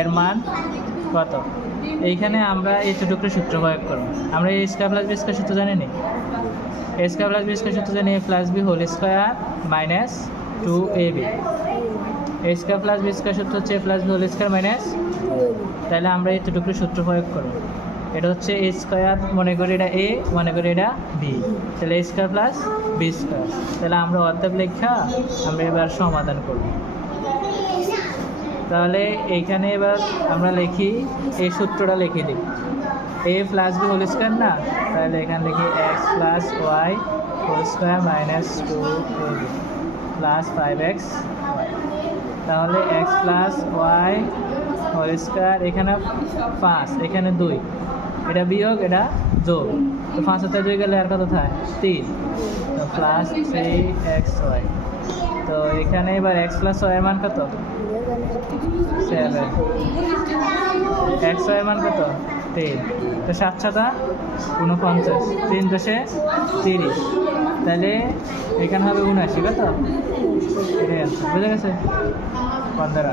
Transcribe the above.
এর মান কত? এইখানে আমরা এতটুকু সূত্র প্রয়োগ করব। আমরা A square plus B square সূত্র জানি নি? A square plus B square সূত্র জানি A plus B whole square minus 2ab। A square plus B square সূত্র হচ্ছে A plus B whole square minus, তাহলে আমরা এতটুকু সূত্র প্রয়োগ করব। এটা হচ্ছে এ স্কয়ার, মনে করি এটা এ, মনে করি এটা বি, তাহলে এ স্কয়ার প্লাস বি স্কয়ার। তাহলে আমরা অর্ধেক লেখা আমরা এবার সমাধান করব। তাহলে এইখানে এবার আমরা লিখি, এই সূত্রটা লিখে দিই, A plus B whole square না, তাহলে এখানে লিখি X plus Y whole square minus 2ab plus 5x। তাহলে X plus Y whole square, এখানে 5, এখানে 2, এটা বিয়োগ এটা যোগ, তো 5 হাতে 2 গেলে আর কত থাকে 3, তো প্লাস 3xy। তো এখানে এবার এক্স প্লাস ওয়াই এর মান কত? 7। এক্স ওয়াই এর মান কত? 3। তো 7 7 49, 3 10 30, তাহলে এখানে হবে 79। কত? এটাই আনসার, বুঝে গেছে বন্ধুরা?